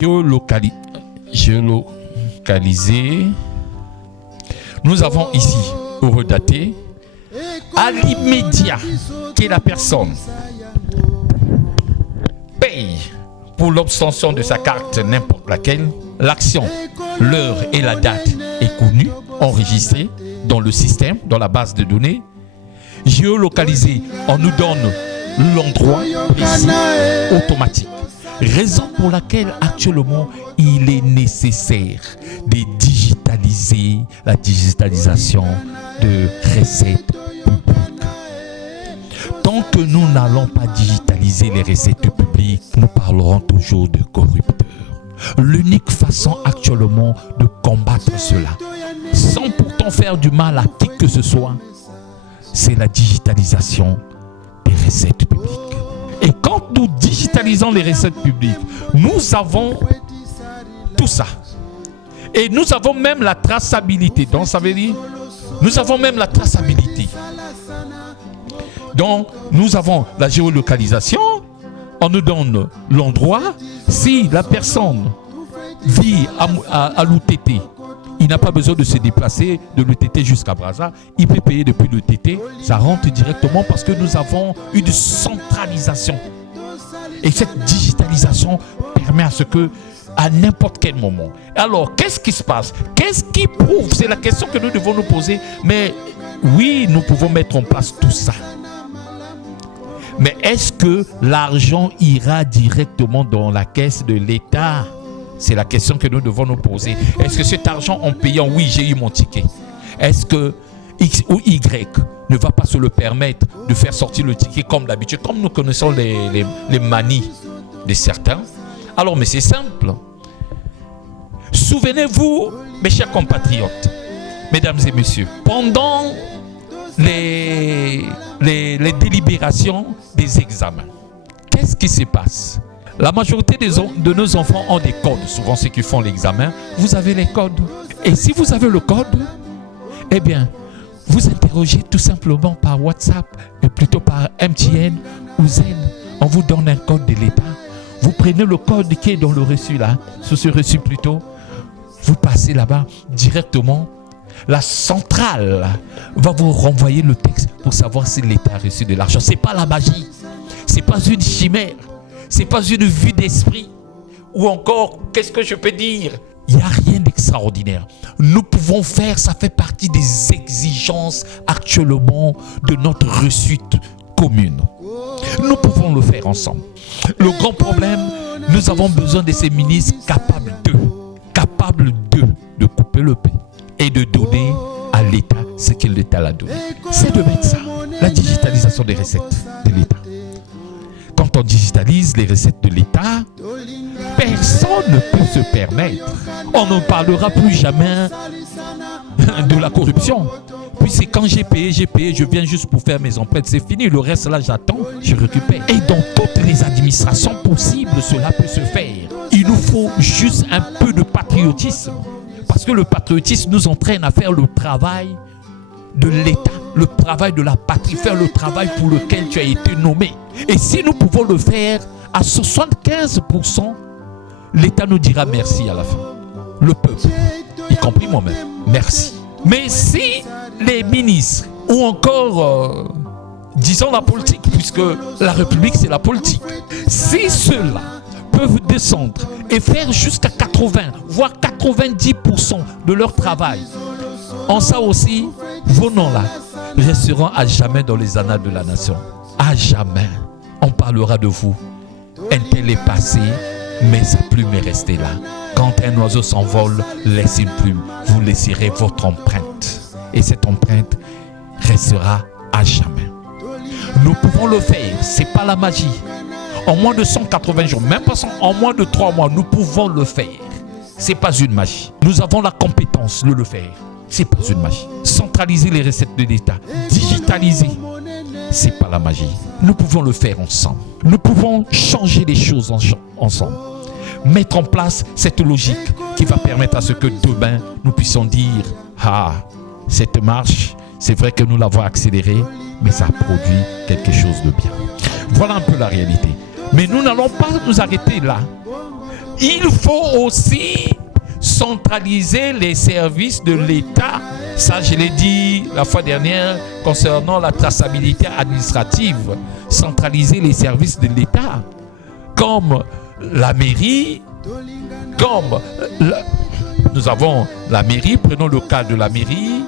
Géolocalisé. Nous avons ici horodaté à l'immédiat que la personne paye pour l'obtention de sa carte n'importe laquelle. L'action, l'heure et la date est connue, enregistrée dans le système, dans la base de données. Géolocalisé, on nous donne l'endroit précis, automatique. Raison pour laquelle actuellement il est nécessaire de digitaliser la digitalisation de recettes publiques. Tant que nous n'allons pas digitaliser les recettes publiques, nous parlerons toujours de corrupteurs. L'unique façon actuellement de combattre cela, sans pourtant faire du mal à qui que ce soit, c'est la digitalisation des recettes publiques. Et quand nous digitalisons les recettes publiques, nous avons tout ça. Et nous avons même la traçabilité. Donc ça veut dire, nous avons même la traçabilité. Donc nous avons la géolocalisation. On nous donne l'endroit. Si la personne vit à l'UTT, il n'a pas besoin de se déplacer de l'UTT jusqu'à Brazza. Il peut payer depuis l'UTT. Ça rentre directement parce que nous avons une centralisation. Et cette digitalisation permet à ce que, à n'importe quel moment. Alors, qu'est-ce qui se passe? Qu'est-ce qui prouve? C'est la question que nous devons nous poser. Mais oui, nous pouvons mettre en place tout ça. Mais est-ce que l'argent ira directement dans la caisse de l'État? C'est la question que nous devons nous poser. Est-ce que cet argent, en payant, oui, j'ai eu mon ticket, est-ce que X ou Y ne va pas se le permettre de faire sortir le ticket comme d'habitude, comme nous connaissons les manies de certains? Alors, mais c'est simple. Souvenez-vous, mes chers compatriotes, mesdames et messieurs, pendant les délibérations des examens, qu'est-ce qui se passe? La majorité de nos enfants ont des codes. Souvent, ceux qui font l'examen, vous avez les codes. Et si vous avez le code, eh bien, vous interrogez tout simplement par WhatsApp, et plutôt par MTN ou Zen. On vous donne un code de l'État. Vous prenez le code qui est dans le reçu là, sur ce reçu plutôt. Vous passez là-bas directement. La centrale va vous renvoyer le texte pour savoir si l'État a reçu de l'argent. Ce n'est pas la magie. Ce n'est pas une chimère. Ce n'est pas une vue d'esprit. Ou encore, qu'est-ce que je peux dire? Il n'y a rien d'extraordinaire. Nous pouvons faire, ça fait partie des exigences actuellement de notre réussite commune. Nous pouvons le faire ensemble. Le grand problème, nous avons besoin de ces ministres capables de couper le pain et de donner à l'État ce que l'État l'a donné. C'est de mettre ça, la digitalisation des recettes de l'État. Quand on digitalise les recettes de l'État, personne ne peut se permettre. On ne parlera plus jamais de la corruption. Puis c'est quand j'ai payé, je viens juste pour faire mes empreintes, c'est fini. Le reste là, j'attends, je récupère. Et dans toutes les administrations possibles, cela peut se faire. Il nous faut juste un peu de patriotisme. Parce que le patriotisme nous entraîne à faire le travail de l'État, le travail de la patrie, faire le travail pour lequel tu as été nommé. Et si nous pouvons le faire à 75%, l'État nous dira merci à la fin. Le peuple, y compris moi-même, merci. Mais si les ministres ou encore, disons la politique, puisque la République c'est la politique, si ceux-là peuvent descendre et faire jusqu'à 80, voire 90% de leur travail, en ça aussi, vos noms-là resteront à jamais dans les annales de la nation. À jamais, on parlera de vous. Un tel est passé, mais sa plume est restée là. Quand un oiseau s'envole, laisse une plume. Vous laisserez votre empreinte. Et cette empreinte restera à jamais. Nous pouvons le faire. Ce n'est pas la magie. En moins de 180 jours, même pas en moins de 3 mois, nous pouvons le faire. Ce n'est pas une magie. Nous avons la compétence de le faire. Ce n'est pas une magie. Centraliser les recettes de l'État, digitaliser, ce n'est pas la magie. Nous pouvons le faire ensemble. Nous pouvons changer les choses ensemble. Mettre en place cette logique qui va permettre à ce que demain, nous puissions dire « Ah, cette marche, c'est vrai que nous l'avons accélérée, mais ça a produit quelque chose de bien. » Voilà un peu la réalité. Mais nous n'allons pas nous arrêter là. Il faut aussi centraliser les services de l'État. Ça, je l'ai dit la fois dernière concernant la traçabilité administrative. Centraliser les services de l'État, comme la mairie, nous avons la mairie, prenons le cas de la mairie,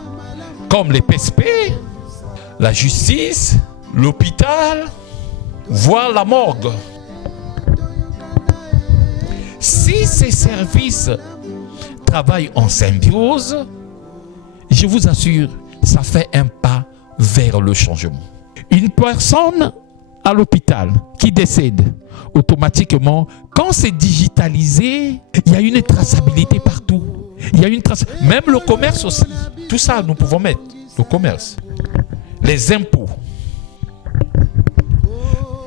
comme les PSP, la justice, l'hôpital, voire la morgue. Si ces services travaillent en symbiose, je vous assure, ça fait un pas vers le changement. Une personne à l'hôpital qui décède, automatiquement, quand c'est digitalisé, il y a une traçabilité partout. Il y a une trace, même le commerce aussi. Tout ça, nous pouvons mettre le commerce, les impôts.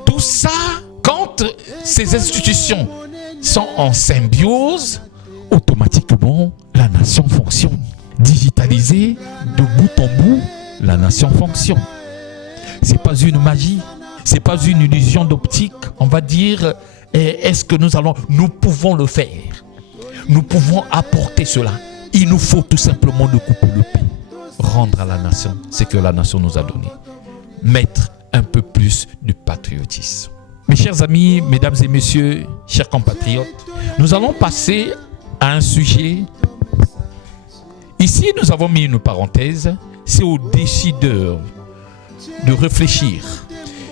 Tout ça, quand ces institutions sont en symbiose, automatiquement, la nation fonctionne. Digitalisée, de bout en bout, la nation fonctionne. Ce n'est pas une magie, ce n'est pas une illusion d'optique. On va dire, est-ce que nous pouvons le faire. Nous pouvons apporter cela. Il nous faut tout simplement de couper le pain. Rendre à la nation ce que la nation nous a donné. Mettre un peu plus de patriotisme. Mes chers amis, mesdames et messieurs, chers compatriotes, nous allons passer à un sujet. Ici, nous avons mis une parenthèse. C'est aux décideurs de réfléchir.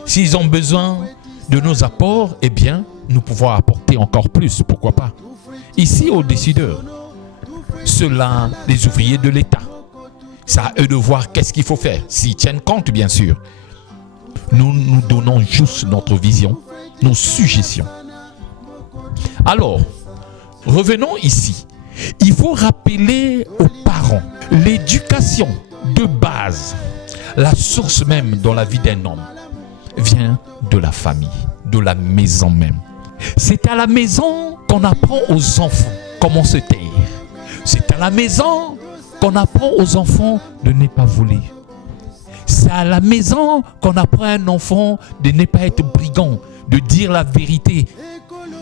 S'ils ont besoin de nos apports, eh bien, nous pouvons apporter encore plus. Pourquoi pas? Ici, aux décideurs, ceux-là, les ouvriers de l'État, c'est à eux de voir qu'est-ce qu'il faut faire. S'ils tiennent compte, bien sûr. Nous donnons juste notre vision, nos suggestions. Alors, revenons ici. Il faut rappeler aux parents l'éducation de base, la source même dans la vie d'un homme, vient de la famille, de la maison même. C'est à la maison qu'on apprend aux enfants comment se taire. C'est à la maison qu'on apprend aux enfants de ne pas voler. C'est à la maison qu'on apprend à un enfant de ne pas être brigand, de dire la vérité.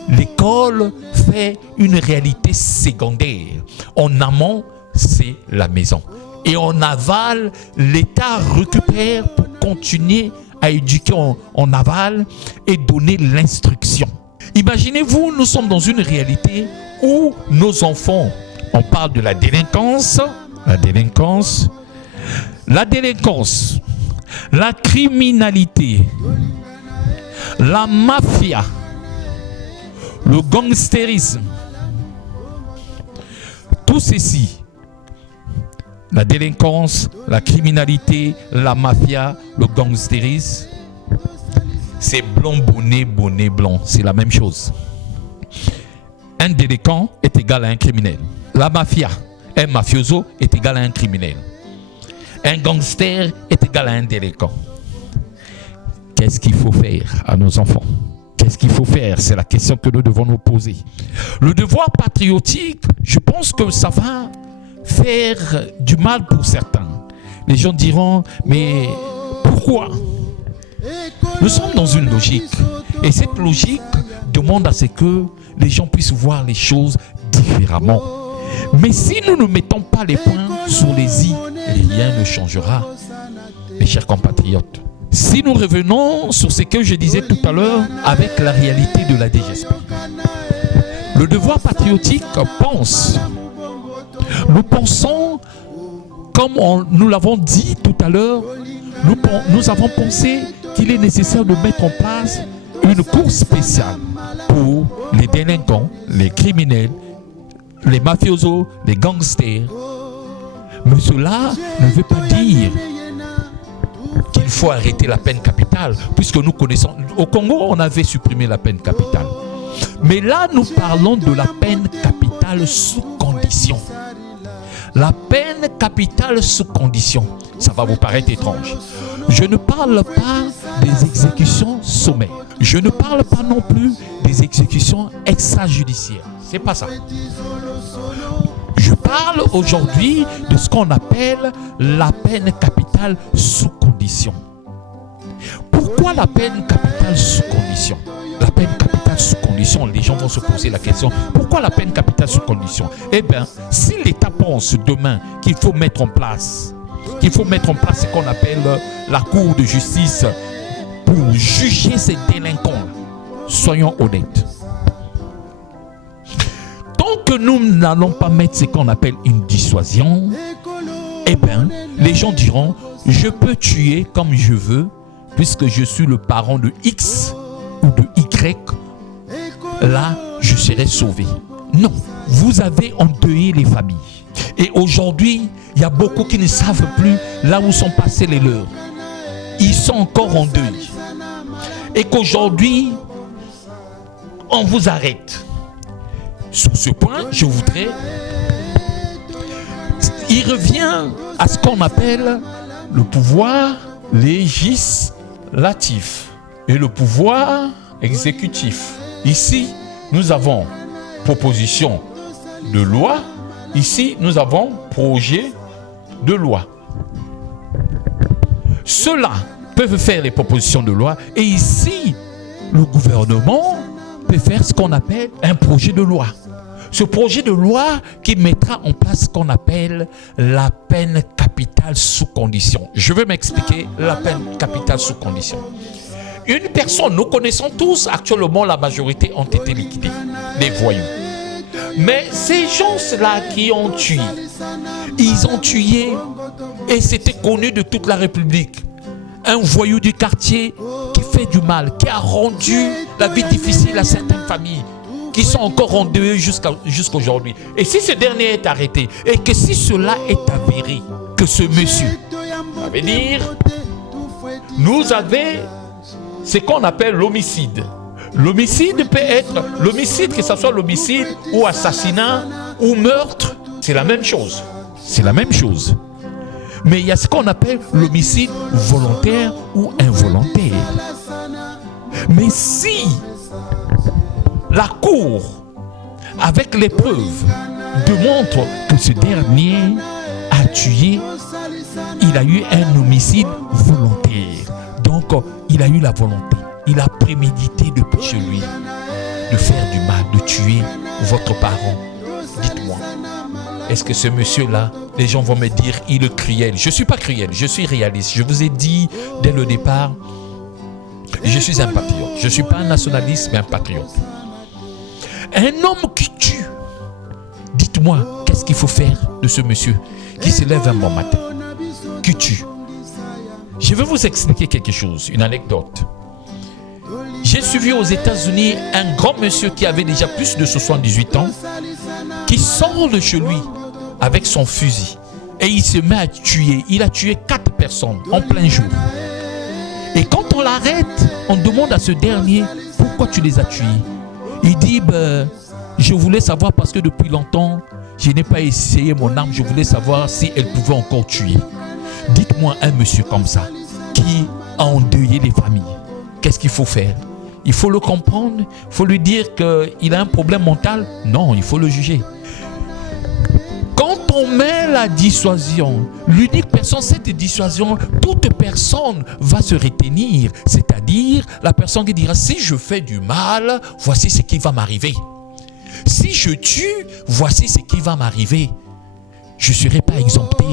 L'école fait une réalité secondaire. En amont, c'est la maison. Et en aval, l'État récupère pour continuer à éduquer en aval et donner l'instruction. Imaginez-vous, nous sommes dans une réalité où nos enfants, on parle de la délinquance, la criminalité, la mafia, le gangstérisme, tout ceci, la délinquance, la criminalité, la mafia, le gangstérisme, c'est blanc, bonnet, bonnet, blanc. C'est la même chose. Un délinquant est égal à un criminel. La mafia, un mafioso est égal à un criminel. Un gangster est égal à un délinquant. Qu'est-ce qu'il faut faire à nos enfants? Qu'est-ce qu'il faut faire? C'est la question que nous devons nous poser. Le devoir patriotique, je pense que ça va faire du mal pour certains. Les gens diront, mais pourquoi? Nous sommes dans une logique. Et cette logique demande à ce que les gens puissent voir les choses différemment. Mais si nous ne mettons pas les points sur les i, rien ne changera. Mes chers compatriotes, si nous revenons sur ce que je disais tout à l'heure avec la réalité de la DGSP, le devoir patriotique pense. Nous pensons, comme nous l'avons dit tout à l'heure, nous avons pensé qu'il est nécessaire de mettre en place une cour spéciale pour les délinquants, les criminels, les mafiosos, les gangsters. Mais cela ne veut pas dire qu'il faut arrêter la peine capitale, puisque nous connaissons, au Congo, on avait supprimé la peine capitale. Mais là, nous parlons de la peine capitale sous condition. La peine capitale sous condition, ça va vous paraître étrange. Je ne parle pas des exécutions sommaires. Je ne parle pas non plus des exécutions extrajudiciaires. C'est pas ça. Je parle aujourd'hui de ce qu'on appelle la peine capitale sous condition. Pourquoi la peine capitale sous condition? La peine capitale sous condition. Les gens vont se poser la question, pourquoi la peine capitale sous condition? Eh bien, si l'État pense demain qu'il faut mettre en place ce qu'on appelle la Cour de justice pour juger ces délinquants, soyons honnêtes. Tant que nous n'allons pas mettre ce qu'on appelle une dissuasion, eh bien, les gens diront, je peux tuer comme je veux, puisque je suis le parent de X ou de Y, là, je serai sauvé. Non, vous avez endeuillé les familles. Et aujourd'hui, il y a beaucoup qui ne savent plus là où sont passés les leurs. Ils sont encore en deuil. Et qu'aujourd'hui, on vous arrête. Sur ce point, je voudrais... Il revient à ce qu'on appelle le pouvoir législatif et le pouvoir exécutif. Ici, nous avons proposition de loi. Ici, nous avons projet de loi. Ceux-là peuvent faire les propositions de loi. Et ici, le gouvernement peut faire ce qu'on appelle un projet de loi. Ce projet de loi qui mettra en place ce qu'on appelle la peine capitale sous condition. Je vais m'expliquer la peine capitale sous condition. Une personne, nous connaissons tous, actuellement la majorité ont été liquidés, des voyous. Mais ces gens-là qui ont tué, ils ont tué et c'était connu de toute la République. Un voyou du quartier qui fait du mal, qui a rendu la vie difficile à certaines familles, qui sont encore endeuillés jusqu'à aujourd'hui. Et si ce dernier est arrêté, et que si cela est avéré, que ce monsieur, ça veut dire, nous avons ce qu'on appelle l'homicide. L'homicide peut être l'homicide, que ce soit l'homicide ou assassinat ou meurtre, c'est la même chose. C'est la même chose. Mais il y a ce qu'on appelle l'homicide volontaire ou involontaire. Mais si la cour, avec les preuves, démontre que ce dernier a tué, il a eu un homicide volontaire. Donc, il a eu la volonté. Il a prémédité depuis chez lui de faire du mal, de tuer votre parent. Dites-moi, est-ce que ce monsieur-là, les gens vont me dire, il est cruel? Je ne suis pas cruel, je suis réaliste. Je vous ai dit dès le départ, je suis un patriote. Je ne suis pas un nationaliste, mais un patriote. Un homme qui tue, dites-moi, qu'est-ce qu'il faut faire de ce monsieur qui se lève un bon matin, qui tue? Je vais vous expliquer quelque chose, une anecdote. J'ai suivi aux États-Unis un grand monsieur qui avait déjà plus de 78 ans, qui sort de chez lui avec son fusil et il se met à tuer. Il a tué 4 personnes en plein jour. Et quand on l'arrête, on demande à ce dernier, pourquoi tu les as tués? Il dit, je voulais savoir parce que depuis longtemps, je n'ai pas essayé mon arme, je voulais savoir si elle pouvait encore tuer. Dites-moi un monsieur comme ça, qui a endeuillé les familles, qu'est-ce qu'il faut faire? Il faut le comprendre, il faut lui dire qu'il a un problème mental? Non, il faut le juger. Quand on met la dissuasion, l'unique personne, cette dissuasion, toute personne va se retenir. C'est-à-dire, la personne qui dira, si je fais du mal, voici ce qui va m'arriver. Si je tue, voici ce qui va m'arriver. Je ne serai pas exempté.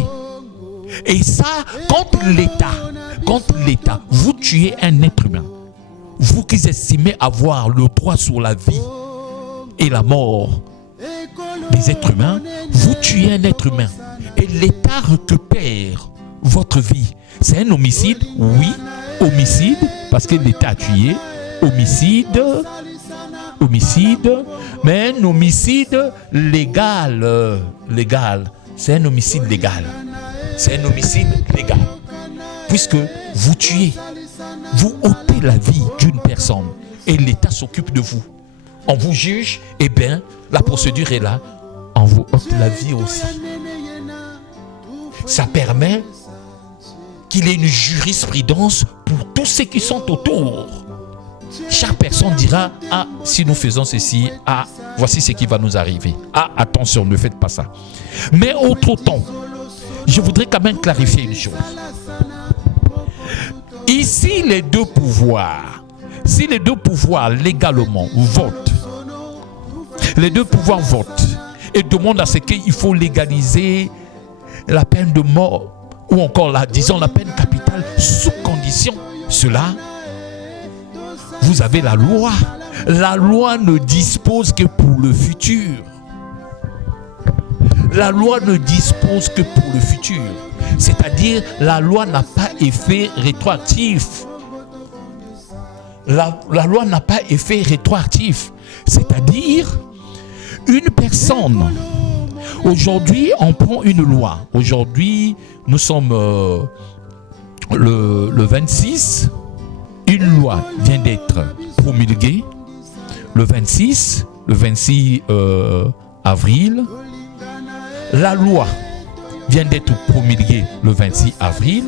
Et ça, quand l'État, vous tuez un être humain, vous qui estimez avoir le droit sur la vie et la mort des êtres humains, vous tuez un être humain et l'État récupère votre vie. C'est un homicide, oui, homicide, parce que l'État a tué, homicide, mais un homicide légal. C'est un homicide légal. C'est un homicide légal. Puisque vous tuez, vous ôtez la vie d'une personne et l'État s'occupe de vous. On vous juge, eh bien, la procédure est là. On vous ôte la vie aussi. Ça permet qu'il y ait une jurisprudence pour tous ceux qui sont autour. Chaque personne dira, ah, si nous faisons ceci, ah, voici ce qui va nous arriver. Ah, attention, ne faites pas ça. Mais autre temps, je voudrais quand même clarifier une chose. Ici, les deux pouvoirs, Si les deux pouvoirs légalement votent, les deux pouvoirs votent et demandent à ce qu'il faut légaliser la peine de mort ou encore disons la peine capitale sous condition, cela, vous avez la loi. La loi ne dispose que pour le futur. La loi ne dispose que pour le futur. C'est-à-dire, la loi n'a pas effet rétroactif. La loi n'a pas effet rétroactif. C'est-à-dire, une personne, aujourd'hui, on prend une loi. Aujourd'hui, nous sommes le 26. Une loi vient d'être promulguée le 26 avril. La loi vient d'être promulguée le 26 avril.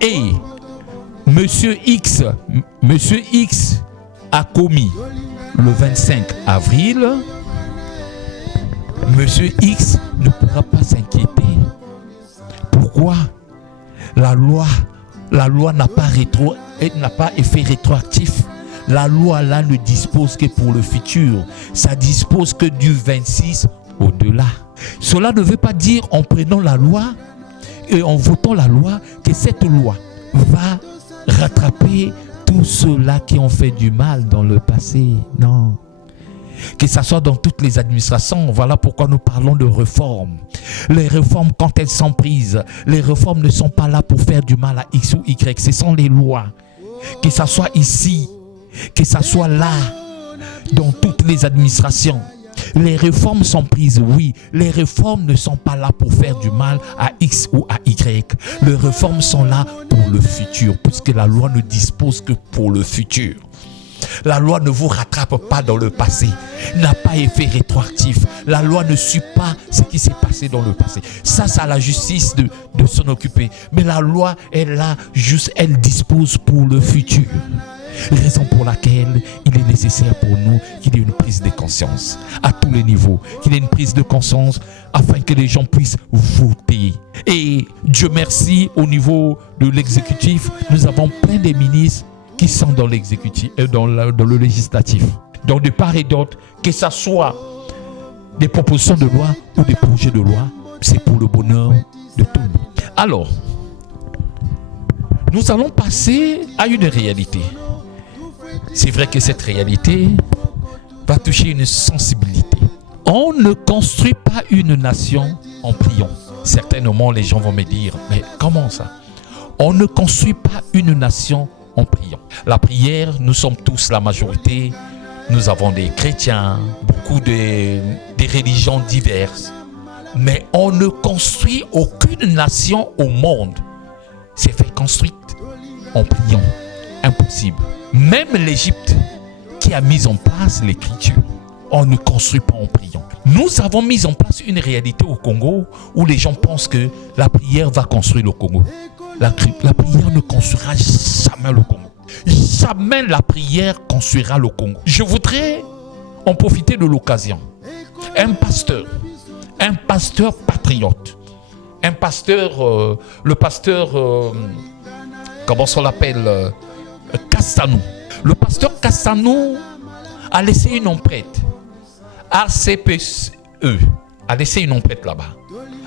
Et Monsieur X a commis le 25 avril. Monsieur X ne pourra pas s'inquiéter. Pourquoi? La loi n'a pas effet rétroactif. La loi là ne dispose que pour le futur. Ça dispose que du 26 au-delà. Cela ne veut pas dire en prenant la loi et en votant la loi que cette loi va rattraper tous ceux-là qui ont fait du mal dans le passé. Non. Que ça soit dans toutes les administrations. Voilà pourquoi nous parlons de réformes. Les réformes, quand elles sont prises, les réformes ne sont pas là pour faire du mal à X ou Y. Ce sont les lois. Que ça soit ici, que ça soit là, dans toutes les administrations. Les réformes sont prises, oui. Les réformes ne sont pas là pour faire du mal à X ou à Y. Les réformes sont là pour le futur, puisque la loi ne dispose que pour le futur. La loi ne vous rattrape pas dans le passé, n'a pas effet rétroactif. La loi ne suit pas ce qui s'est passé dans le passé. Ça, c'est à la justice de s'en occuper. Mais la loi est là, juste, elle dispose pour le futur. Raison pour laquelle il est nécessaire pour nous qu'il y ait une prise de conscience à tous les niveaux, qu'il y ait une prise de conscience afin que les gens puissent voter. Et Dieu merci, au niveau de l'exécutif, nous avons plein de ministres qui sont dans l'exécutif, dans le législatif. Donc de part et d'autre, que ce soit des propositions de loi ou des projets de loi, c'est pour le bonheur de tout le monde. Alors, nous allons passer à une réalité. C'est vrai que cette réalité va toucher une sensibilité. On ne construit pas une nation en priant. Certainement, les gens vont me dire, mais comment ça? On ne construit pas une nation en priant. La prière, nous sommes tous la majorité. Nous avons des chrétiens, beaucoup des religions diverses. Mais on ne construit aucune nation au monde. C'est fait construite en priant. Impossible. Même l'Égypte qui a mis en place l'écriture, on ne construit pas en priant. Nous avons mis en place une réalité au Congo où les gens pensent que la prière va construire le Congo. La prière ne construira jamais le Congo. Jamais la prière construira le Congo. Je voudrais en profiter de l'occasion. Un pasteur patriote, un pasteur, le pasteur, comment on l'appelle, Castanou. Le pasteur Castanou a laissé une empreinte. ARCPCE a laissé une empreinte là-bas.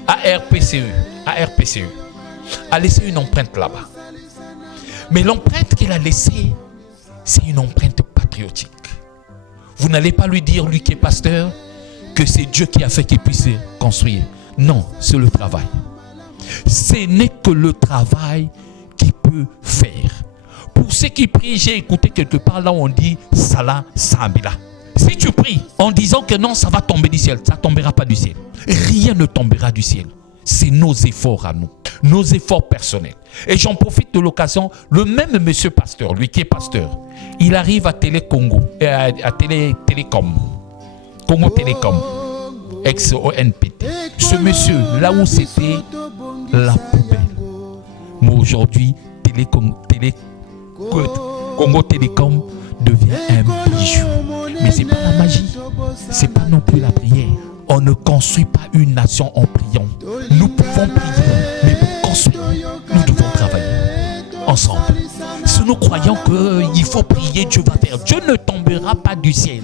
ARPCE a laissé une empreinte là-bas. Mais l'empreinte qu'il a laissée, c'est une empreinte patriotique. Vous n'allez pas lui dire, lui qui est pasteur, que c'est Dieu qui a fait qu'il puisse construire. Non, c'est le travail. Ce n'est que le travail qui peut faire. Pour ceux qui prient, j'ai écouté quelque part là où on dit Salah Sambila. Si tu pries en disant que non, ça va tomber du ciel, ça ne tombera pas du ciel. Rien ne tombera du ciel. C'est nos efforts à nous, nos efforts personnels. Et j'en profite de l'occasion, le même monsieur pasteur, lui qui est pasteur, il arrive à Télécongo, à Télécom, Congo Télécom, ex-ONPT. Ce monsieur, là où c'était la poubelle, mais aujourd'hui, Congo Télécom devient un bijou. Mais ce n'est pas la magie, ce n'est pas non plus la prière. On ne construit pas une nation en priant. Nous pouvons prier, mais pour construire, nous devons travailler ensemble. Sinon, nous croyons qu'il faut prier, Dieu va faire. Dieu ne tombera pas du ciel.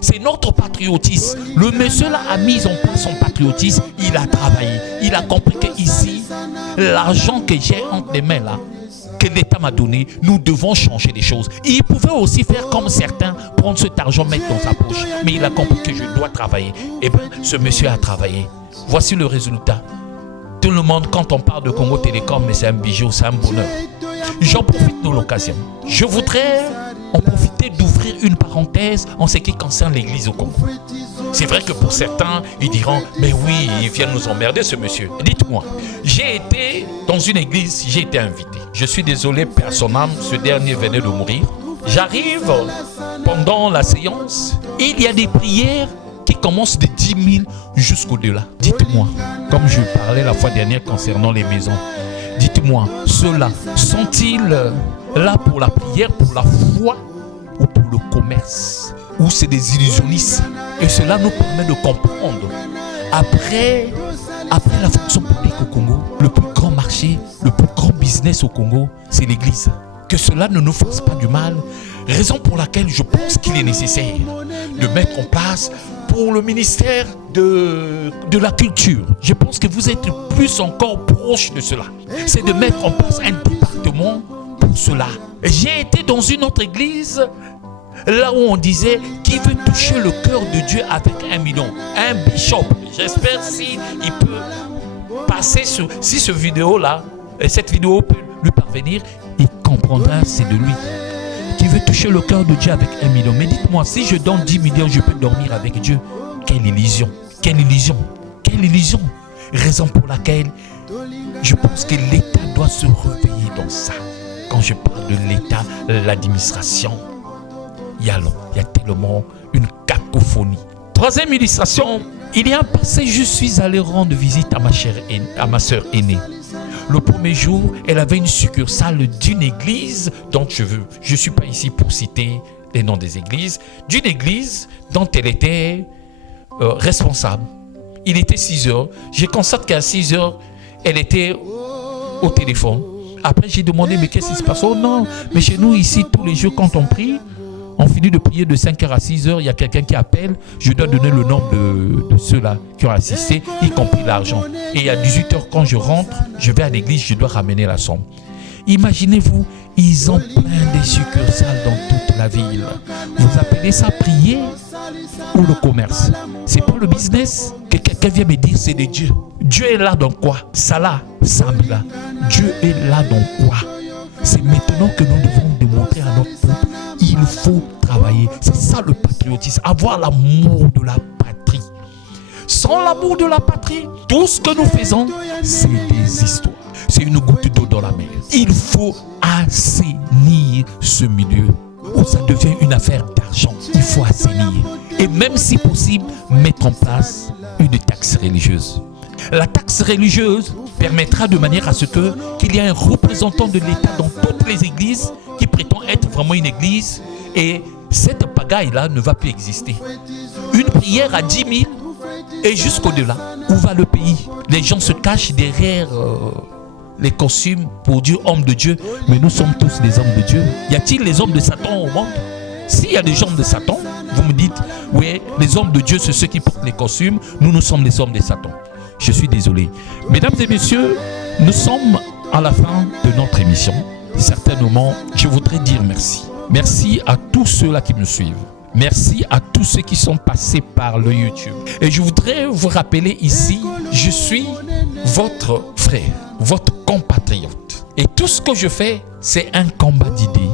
C'est notre patriotisme. Le monsieur là a mis en place son patriotisme. Il a travaillé. Il a compris que ici, l'argent que j'ai entre les mains là, que l'État m'a donné, nous devons changer les choses. Il pouvait aussi faire comme certains, prendre cet argent, mettre dans sa poche. Mais il a compris que je dois travailler. Et bien, ce monsieur a travaillé. Voici le résultat. Tout le monde, quand on parle de Congo Télécom, mais c'est un bijou, c'est un bonheur. J'en profite de l'occasion. Je voudrais en profiter d'ouvrir une parenthèse en ce qui concerne l'église au Congo. C'est vrai que pour certains, ils diront, mais oui, il vient nous emmerder ce monsieur. Dites-moi, j'ai été dans une église, j'ai été invité. Je suis désolé, père son âme, ce dernier venait de mourir. J'arrive pendant la séance, il y a des prières qui commencent de 10 000 jusqu'au-delà. Dites-moi, comme je parlais la fois dernière concernant les maisons, dites-moi, ceux-là sont-ils là pour la prière, pour la foi ou pour le commerce? Ou c'est des illusionnistes? Et cela nous permet de comprendre. Après la fonction publique au Congo, le plus grand marché, le plus grand business au Congo, c'est l'église. Que cela ne nous fasse pas du mal. Raison pour laquelle je pense qu'il est nécessaire de mettre en place pour le ministère de la culture. Je pense que vous êtes plus encore proche de cela. C'est de mettre en place un département pour cela. J'ai été dans une autre église, là où on disait qui veut toucher le cœur de Dieu avec 1 million. Un bishop. J'espère s'il peut passer si cette vidéo-là, cette vidéo peut lui parvenir, il comprendra c'est de lui. Qui veut toucher le cœur de Dieu avec 1 million. Mais dites-moi, si je donne 10 millions, je peux dormir avec Dieu. Quelle illusion. Quelle illusion. Quelle illusion. Raison pour laquelle je pense que l'État doit se réveiller dans ça. Quand je parle de l'État, l'administration, il y a tellement une cacophonie. Troisième illustration, il y a un passé, je suis allé rendre visite à ma sœur aînée. Le premier jour, elle avait une succursale d'une église dont je ne suis pas ici pour citer les noms des églises, d'une église dont elle était responsable. Il était 6 heures. Je constate qu'à 6 heures, elle était au téléphone. Après, j'ai demandé, mais qu'est-ce qui se passe? Oh non, mais chez nous, ici, tous les jours, quand on prie, on finit de prier de 5h à 6h, il y a quelqu'un qui appelle, je dois donner le nom de ceux-là qui ont assisté, y compris l'argent. Et à 18h, quand je rentre, je vais à l'église, je dois ramener la somme. Imaginez-vous, ils ont plein de succursales dans toute la ville. Vous appelez ça prier ou le commerce? C'est pas le business que quelqu'un vient me dire, c'est de Dieu. Dieu est là dans quoi? Salah, Samila. Dieu est là dans quoi? C'est maintenant que nous devons démontrer à notre peuple, il faut travailler. C'est ça le patriotisme, avoir l'amour de la patrie. Sans l'amour de la patrie, tout ce que nous faisons, c'est des histoires. C'est une goutte d'eau dans la mer. Il faut assainir ce milieu où ça devient une affaire d'argent. Il faut assainir. Et même si possible, mettre en place une taxe religieuse. La taxe religieuse permettra de manière à ce qu'il y ait un représentant de l'État dans toutes les églises qui prétend être vraiment une église, et cette pagaille-là ne va plus exister. Une prière à 10 000 et jusqu'au-delà. Où va le pays? Les gens se cachent derrière les costumes pour dire homme de Dieu, mais nous sommes tous des hommes de Dieu. Y a-t-il les hommes de Satan au monde? S'il y a des hommes de Satan, vous me dites, oui, les hommes de Dieu, c'est ceux qui portent les costumes, nous sommes les hommes de Satan. Je suis désolé. Mesdames et messieurs, nous sommes à la fin de notre émission. Certainement, je voudrais dire merci. Merci à tous ceux-là qui me suivent. Merci à tous ceux qui sont passés par le YouTube. Et je voudrais vous rappeler ici, je suis votre frère, votre compatriote. Et tout ce que je fais, c'est un combat d'idées.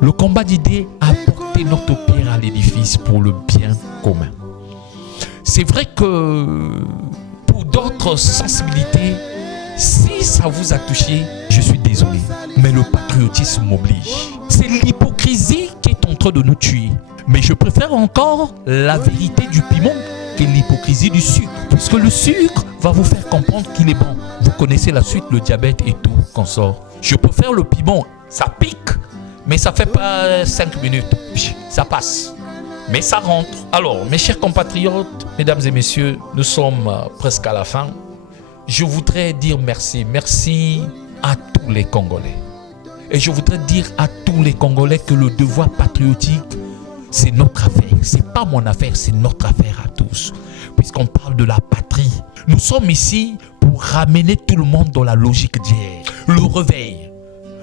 Le combat d'idées a apporté notre pierre à l'édifice pour le bien commun. C'est vrai que pour d'autres sensibilités, si ça vous a touché, je suis désolé. Mais le patriotisme m'oblige. C'est l'hypocrisie qui est en train de nous tuer. Mais je préfère encore la vérité du piment que l'hypocrisie du sucre. Puisque le sucre va vous faire comprendre qu'il est bon. Vous connaissez la suite, le diabète et tout, consort. Je préfère le piment. Ça pique, mais ça fait pas 5 minutes. Ça passe. Mais ça rentre. Alors, mes chers compatriotes, mesdames et messieurs, nous sommes presque à la fin. Je voudrais dire merci. Merci à tous les Congolais. Et je voudrais dire à tous les Congolais que le devoir patriotique, c'est notre affaire. C'est pas mon affaire, c'est notre affaire à tous. Puisqu'on parle de la patrie. Nous sommes ici pour ramener tout le monde dans la logique d'hier. Le réveil.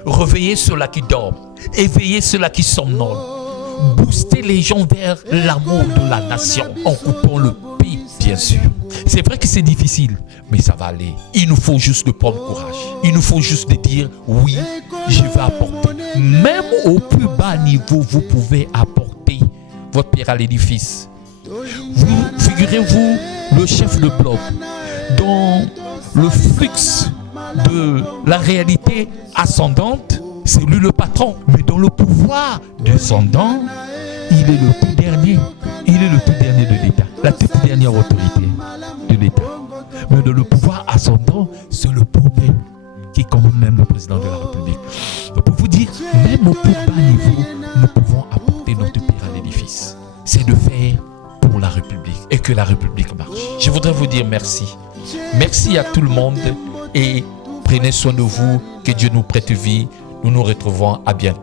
Réveiller ceux-là qui dorment. Éveiller ceux-là qui somnolent. Booster les gens vers l'amour de la nation. En coupant le pays, bien sûr. C'est vrai que c'est difficile, mais ça va aller. Il nous faut juste de prendre courage. Il nous faut juste de dire, oui, je vais apporter. Même au plus bas niveau, vous pouvez apporter votre pierre à l'édifice. Vous, figurez-vous, le chef de bloc, dans le flux de la réalité ascendante, c'est lui le patron. Mais dans le pouvoir descendant, il est le tout dernier. Il est le tout dernier de l'État. La toute dernière autorité de l'État. Mais dans le pouvoir ascendant, c'est le peuple qui commande même le président de la République. Donc pour vous dire, même au plus bas niveau, nous pouvons apporter notre pierre à l'édifice. C'est de faire pour la République et que la République marche. Je voudrais vous dire merci. Merci à tout le monde et prenez soin de vous. Que Dieu nous prête vie. Nous nous retrouvons à bientôt.